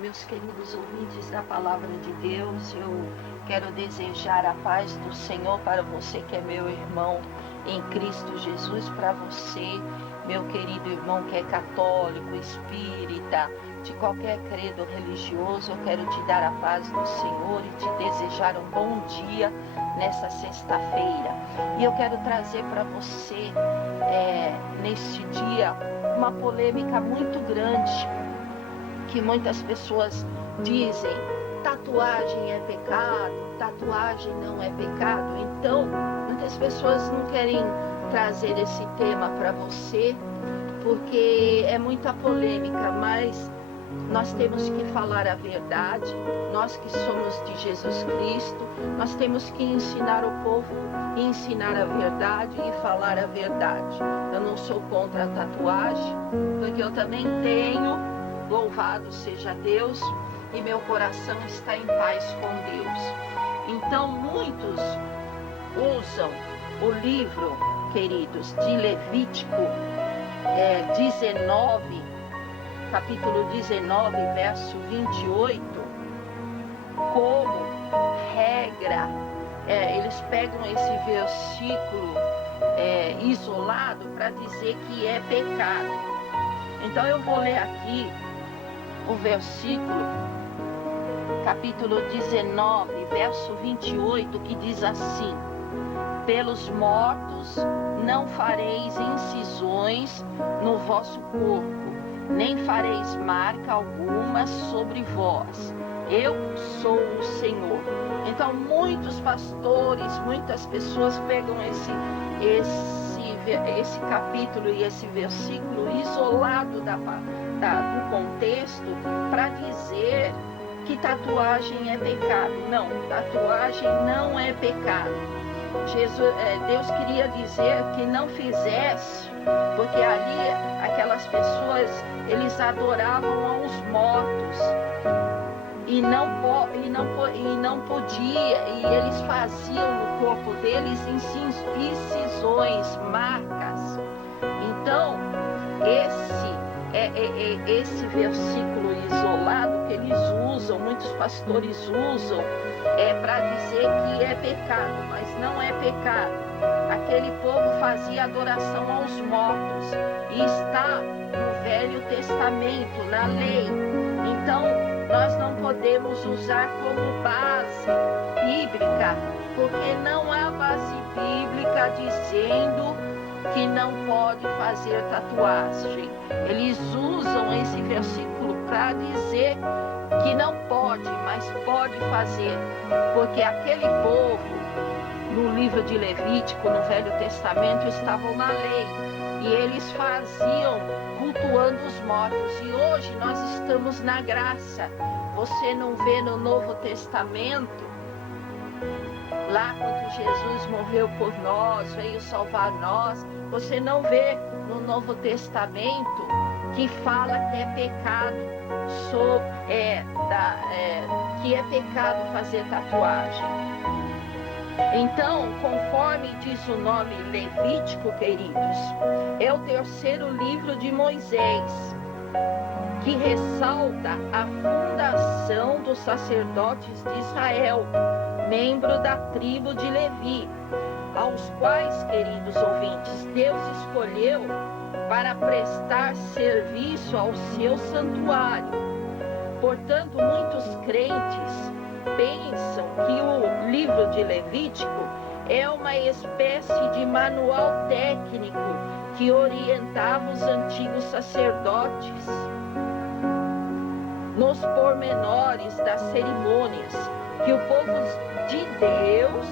Meus queridos ouvintes da Palavra de Deus, eu quero desejar a paz do Senhor para você que é meu irmão em Cristo Jesus, para você, meu querido irmão que é católico, espírita, de qualquer credo religioso. Eu quero te dar a paz do Senhor e te desejar um bom dia nessa sexta-feira. E eu quero trazer para você, neste dia, uma polêmica muito grande, que muitas pessoas dizem: tatuagem é pecado, tatuagem não é pecado. Então, muitas pessoas não querem trazer esse tema para você, porque é muita polêmica, mas nós temos que falar a verdade. Nós que somos de Jesus Cristo, nós temos que ensinar o povo, ensinar a verdade e falar a verdade. Eu não sou contra a tatuagem, porque eu também tenho. Louvado seja Deus, e meu coração está em paz com Deus. Então, muitos usam o livro, queridos, de Levítico 19, capítulo 19, verso 28, como regra. Eles pegam esse versículo isolado para dizer que é pecado. Então, eu vou ler aqui o versículo, capítulo 19, verso 28, que diz assim: pelos mortos não fareis incisões no vosso corpo, nem fareis marca alguma sobre vós. Eu sou o Senhor. Então, muitos pastores, muitas pessoas pegam esse capítulo e esse versículo isolado do contexto para dizer que tatuagem é pecado. Não, tatuagem não é pecado. Deus queria dizer que não fizesse, porque ali aquelas pessoas, eles adoravam aos mortos e não podia, e eles faziam no corpo deles incisões, marcas. Então, esse versículo isolado que eles usam, muitos pastores usam, para dizer que é pecado, mas não é pecado. Aquele povo fazia adoração aos mortos e está no Velho Testamento, na lei. Então, nós não podemos usar como base bíblica, porque não há base bíblica dizendo que não pode fazer tatuagem. Eles usam esse versículo para dizer que não pode, mas pode fazer, porque aquele povo, no livro de Levítico, no Velho Testamento, estavam na lei, e eles faziam cultuando os mortos. E hoje nós estamos na graça. Você não vê no Novo Testamento, lá quando Jesus morreu por nós, veio salvar nós, você não vê no Novo Testamento que fala que é pecado, que é pecado fazer tatuagem. Então, conforme diz o nome Levítico, queridos, é o terceiro livro de Moisés, que ressalta a fundação dos sacerdotes de Israel, membro da tribo de Levi, aos quais, queridos ouvintes, Deus escolheu para prestar serviço ao seu santuário. Portanto, muitos crentes pensam que o livro de Levítico é uma espécie de manual técnico que orientava os antigos sacerdotes nos pormenores das cerimônias, que o povo de Deus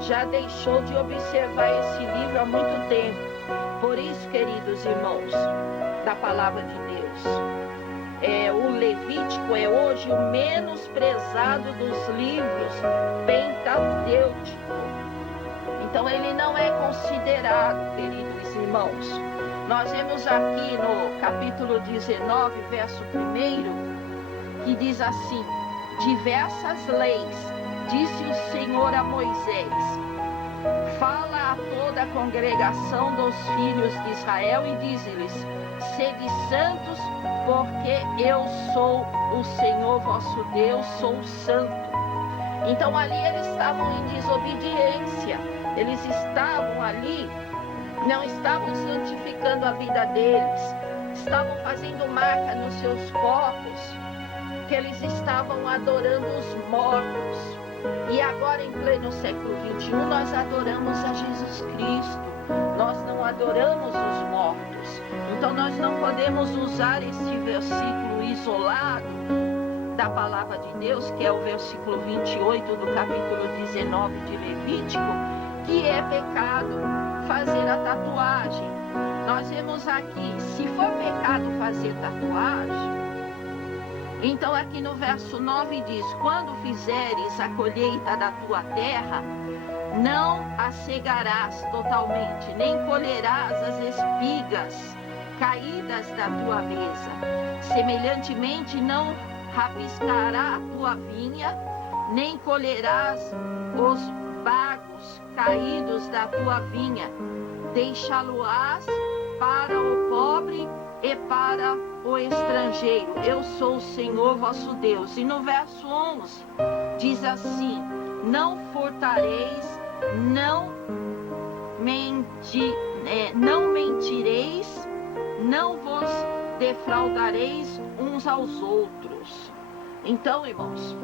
já deixou de observar esse livro há muito tempo. Por isso, queridos irmãos da Palavra de Deus, o Levítico é hoje o menos prezado dos livros pentatêuticos. Então, ele não é considerado, queridos irmãos. Nós vemos aqui no capítulo 19, verso 1, que diz assim: diversas leis, disse o Senhor a Moisés, fala a toda a congregação dos filhos de Israel e diz-lhes: sede santos, porque eu sou o Senhor vosso Deus, sou santo. Então ali eles estavam em desobediência, eles estavam ali, não estavam santificando a vida deles, estavam fazendo marca nos seus corpos, que eles estavam adorando os mortos. E agora, em pleno século XXI, nós adoramos a Jesus Cristo, nós não adoramos os mortos. Então nós não podemos usar esse versículo isolado da palavra de Deus, que é o versículo 28 do capítulo 19 de Levítico, que é pecado fazer a tatuagem. Nós vemos aqui, se for pecado fazer tatuagem, então aqui no verso 9 diz: quando fizeres a colheita da tua terra, não a cegarás totalmente, nem colherás as espigas caídas da tua mesa. Semelhantemente, não rabiscará a tua vinha, nem colherás os bagos caídos da tua vinha. Deixá-lo-ás para o pobre e para o estrangeiro. Eu sou o Senhor vosso Deus. E no verso 11 diz assim: não furtareis, não mentireis, não vos defraudareis uns aos outros. Então, irmãos,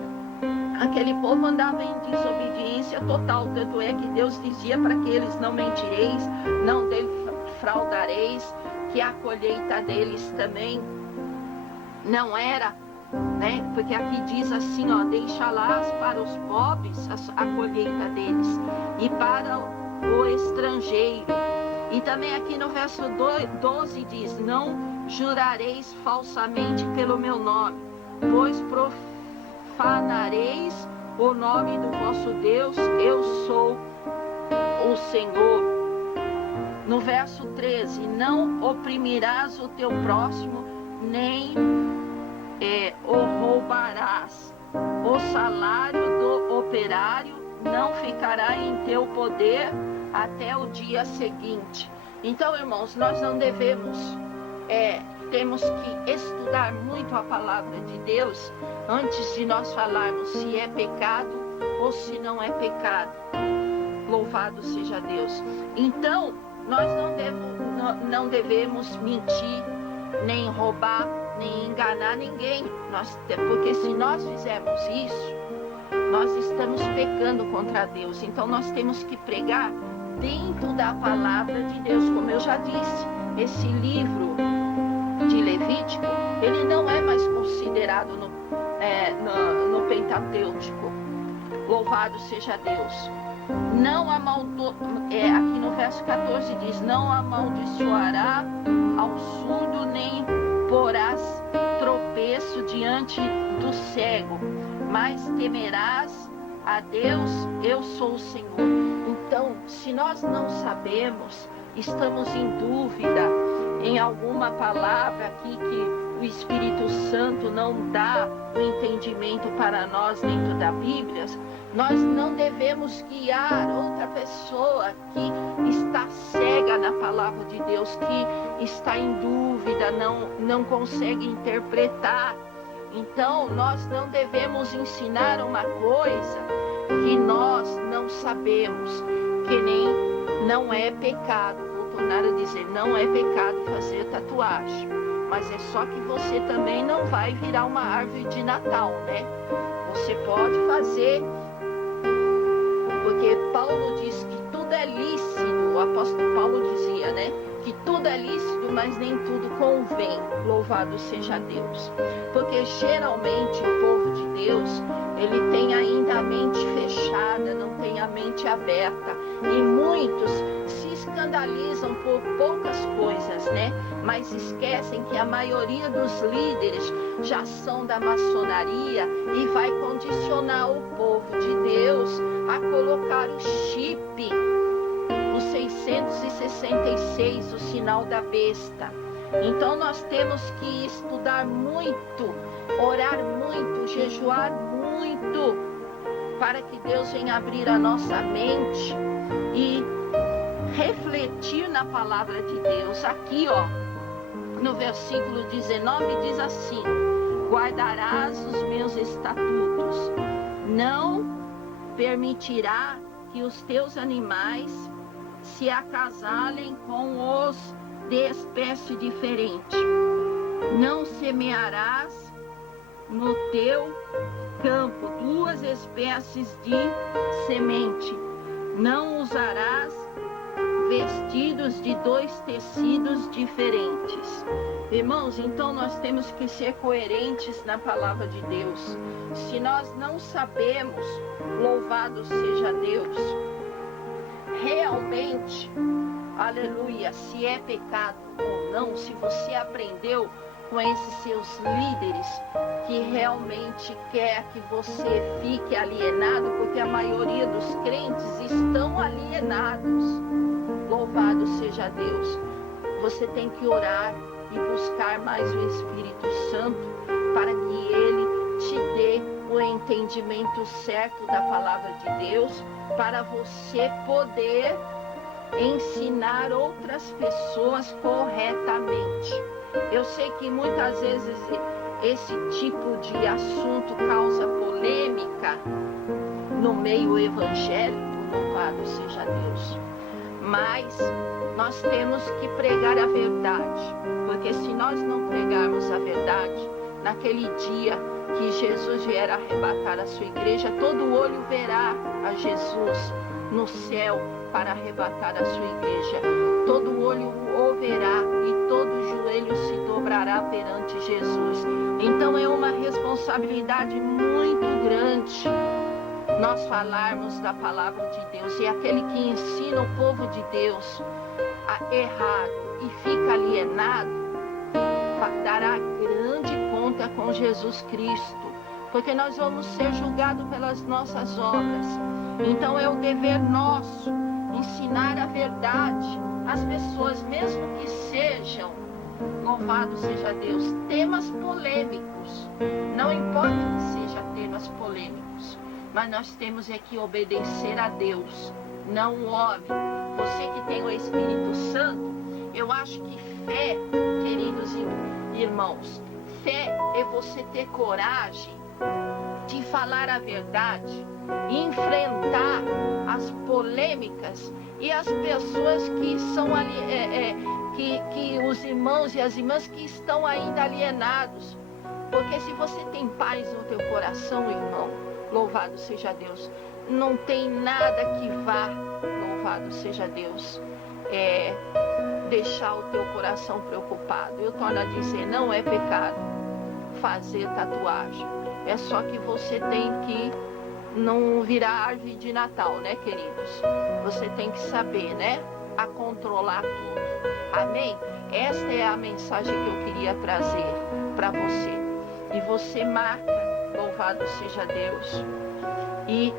aquele povo andava em desobediência total, tanto é que Deus dizia para que eles não mentireis, não defraudareis, que a colheita deles também não era, né? Porque aqui diz assim, ó: deixá-las para os pobres a colheita deles e para o estrangeiro. E também aqui no verso 12 diz: não jurareis falsamente pelo meu nome, pois profanareis o nome do vosso Deus. Eu sou o Senhor. No verso 13: não oprimirás o teu próximo, nem o roubarás. O salário do operário não ficará em teu poder até o dia seguinte. Então, irmãos, nós não devemos, temos que estudar muito a palavra de Deus antes de nós falarmos se é pecado ou se não é pecado. Louvado seja Deus. Então, nós não devemos mentir, nem roubar, nem enganar ninguém. Porque se nós fizermos isso, nós estamos pecando contra Deus. Então nós temos que pregar dentro da palavra de Deus. Como eu já disse, esse livro de Levítico, ele não é mais considerado no Pentateuco. Louvado seja Deus. Não aqui no verso 14 diz: não amaldiçoará ao surdo, nem porás tropeço diante do cego, mas temerás a Deus. Eu sou o Senhor. Então, se nós não sabemos, estamos em dúvida em alguma palavra aqui que o Espírito Santo não dá o entendimento para nós dentro da Bíblia, nós não devemos guiar outra pessoa que está cega na palavra de Deus, que está em dúvida, não consegue interpretar. Então, nós não devemos ensinar uma coisa que nós não sabemos, que nem não é pecado. Vou tornar a dizer, não é pecado fazer tatuagem, mas é só que você também não vai virar uma árvore de Natal, né? Você pode fazer, porque Paulo diz que tudo é lícito, o apóstolo Paulo dizia, né? Que tudo é lícito, mas nem tudo convém. Louvado seja Deus. Porque geralmente o povo de Deus, ele tem ainda a mente fechada, não tem a mente aberta. E muitos se escandalizam por poucas coisas, né? Mas esquecem que a maioria dos líderes já são da maçonaria e vai condicionar o povo de Deus a colocar o chip, o 666, o sinal da besta. Então nós temos que estudar muito, orar muito, jejuar muito, para que Deus venha abrir a nossa mente e refletir na palavra de Deus. Aqui, ó, no versículo 19 diz assim: guardarás os meus estatutos, não permitirá que os teus animais se acasalem com os de espécie diferente. Não semearás no teu campo duas espécies de semente. Não usarás vestidos de dois tecidos diferentes. Irmãos, então nós temos que ser coerentes na palavra de Deus. Se nós não sabemos, louvado seja Deus, realmente, aleluia, se é pecado ou não, se você aprendeu com esses seus líderes que realmente quer que você fique alienado, porque a maioria dos crentes estão alienados. Louvado seja Deus. Você tem que orar e buscar mais o Espírito Santo para que Ele te dê o entendimento certo da palavra de Deus, para você poder ensinar outras pessoas corretamente. Eu sei que muitas vezes esse tipo de assunto causa polêmica no meio evangélico, louvado seja Deus. Mas nós temos que pregar a verdade, porque se nós não pregarmos a verdade, naquele dia que Jesus vier arrebatar a sua igreja, todo olho verá a Jesus no céu para arrebatar a sua igreja. Todo olho o verá e todo joelho se dobrará perante Jesus. Então é uma responsabilidade muito grande nós falarmos da palavra de Deus. E aquele que ensina o povo de Deus a errar e fica alienado, dará grande conta com Jesus Cristo, porque nós vamos ser julgados pelas nossas obras. Então é o dever nosso ensinar a verdade às pessoas, mesmo que sejam, louvado seja Deus, temas polêmicos. Não importa que sejam temas polêmicos, mas nós temos é que obedecer a Deus, não o homem. Você que tem o Espírito Santo, eu acho que fé, queridos irmãos, fé é você ter coragem de falar a verdade, enfrentar as polêmicas e as pessoas que são ali, que os irmãos e as irmãs que estão ainda alienados. Porque se você tem paz no teu coração, irmão, louvado seja Deus, não tem nada que vá, louvado seja Deus, deixar o teu coração preocupado. Eu torno a dizer, não é pecado fazer tatuagem. É só que você tem que não virar árvore de Natal, né, queridos? Você tem que saber, né, a controlar tudo. Amém? Esta é a mensagem que eu queria trazer para você. E você marca, louvado seja Deus, e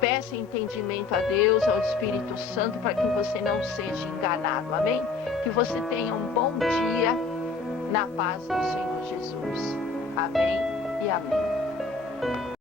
peça entendimento a Deus, ao Espírito Santo, para que você não seja enganado. Amém? Que você tenha um bom dia na paz do Senhor Jesus. Amém e amém.